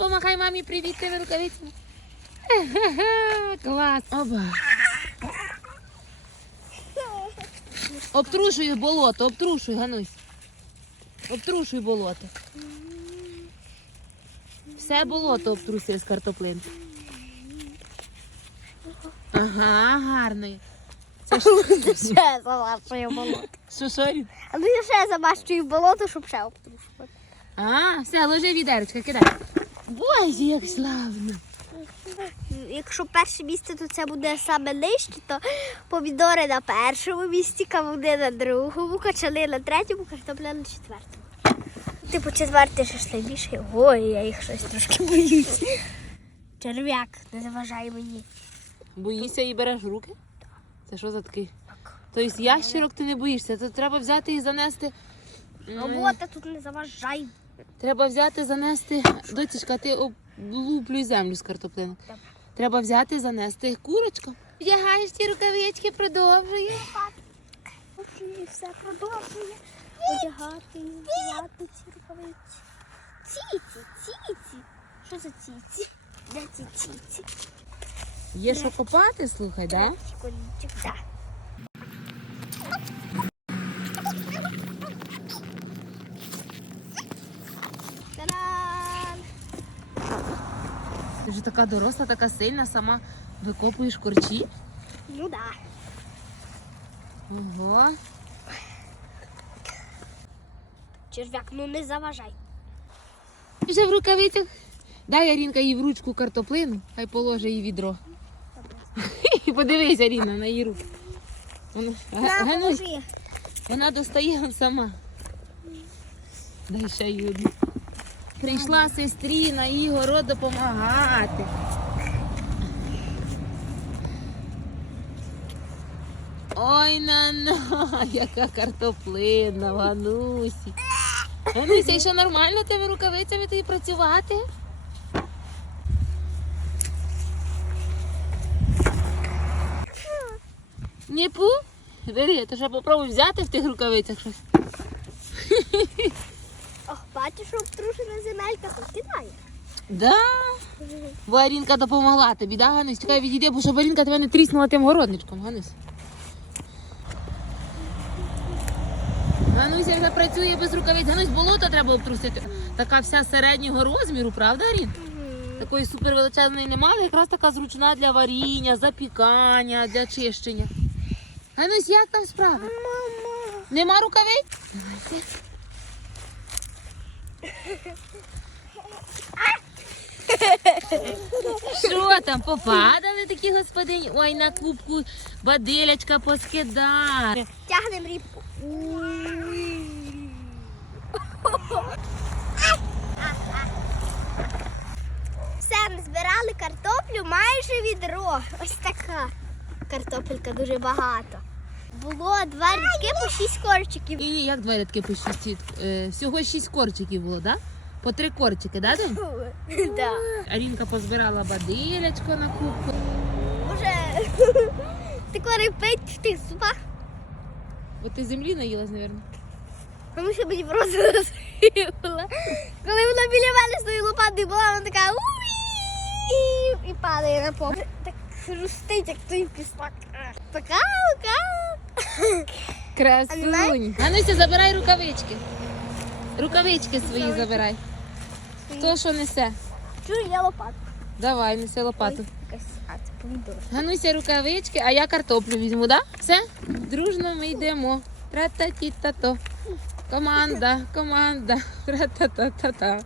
Помахай мамі привіт, тебе рукавицями. Клас. Оба. Обтрушуй болото, обтрушуй, Ганусь. Обтрушуй болото. Все болото обтрусує з картоплинки. Ага, гарно. Це ж Ще замащую болото. що, А ну я ще замащую болото, щоб ще обтрушувати. А, все, ложи відеречко, кидай. Боже, як славно. Якщо перше місце, то це буде саме нижче, то помідори на першому місці, кавуни на другому, качани на третьому, картопля на четвертому. Типу четвертий ще ж найбільший. Ой, я їх щось трошки боюсь. Черв'як, не заважай мені. Боїшся і береш в руки? Це що за такий? Тобто ящерок ти не боїшся, то треба взяти і занести. Робота тут не заважай. Треба взяти, занести. Доцічка, ти облуплюй землю з картоплинок. Треба взяти, занести курочку. Вдягаєш ті рукавички, продовжує. І все продовжує одягати, вдягати ці рукавиці. Ціці, ціці. Що за ціці? Де ці ціці? Є що копати, слухай, так. Та-дам! Ти вже така доросла, така сильна, сама викопуєш корчі. Ну да. Ого. Черв'як, ну не заважай. Вже в рукавицях. Дай Арінка їй в ручку картоплину, хай положить їй відро. І подивись, Аріна, на її руки. Вона, Га- Ганусь, вона достає сама. Дай ще їй одну. Прийшла сестрі на її допомагати. Ой, на на, яка картоплина, Ганусі. Гануся, і що нормально тими рукавицями тобі працювати? Не пу? Бери, то ще попробуй взяти в тих рукавицях щось. Ох, бачиш, що обтрушена земелька, кидає. Да. Бо Арінка допомогла тобі, да, Ганусь? Чекай, відійди, бо щоб Арінка тебе не тріснула тим городничком, Ганусь. Гануся вже працює без рукавиць. Ганусь, болото треба обтрусити. Така вся середнього розміру, правда, Арін? Такої супервеличезної немає, але якраз така зручна для варіння, запікання, для чищення. Ганусь, як там справа? Мама. Нема рукавиць? Давайте. Що там, попадали такі господині? Ой, на кубку бадилячка поскидає. Тягнемо рібку. Все, ми збирали картоплю майже відро. Ось така картопелька дуже багато. Було два рядки по шість корчиків. І як два рядки по шість? Е, всього шість корчиків було, так? Да? По три корчики, да, Донь? Да. Арінка позбирала бадилячко на кубку. Уже тако репить в тих зубах. От ти землі наїлась, мабуть. Тому що мені просто насипала. Коли вона біля мене з лопатою була, вона така і падає на пол. Так хрустить, як той пісок. Пока, пока. Красунь. Гануся, забирай рукавички. Рукавички свої забирай. Хто що несе? Чую, я лопату. Давай, неси лопату. Гануся рукавички, а я картоплю візьму, да? Все? Дружно ми йдемо. Тра-та-ті-та-то. Команда, команда. Тра-та-та-та-та.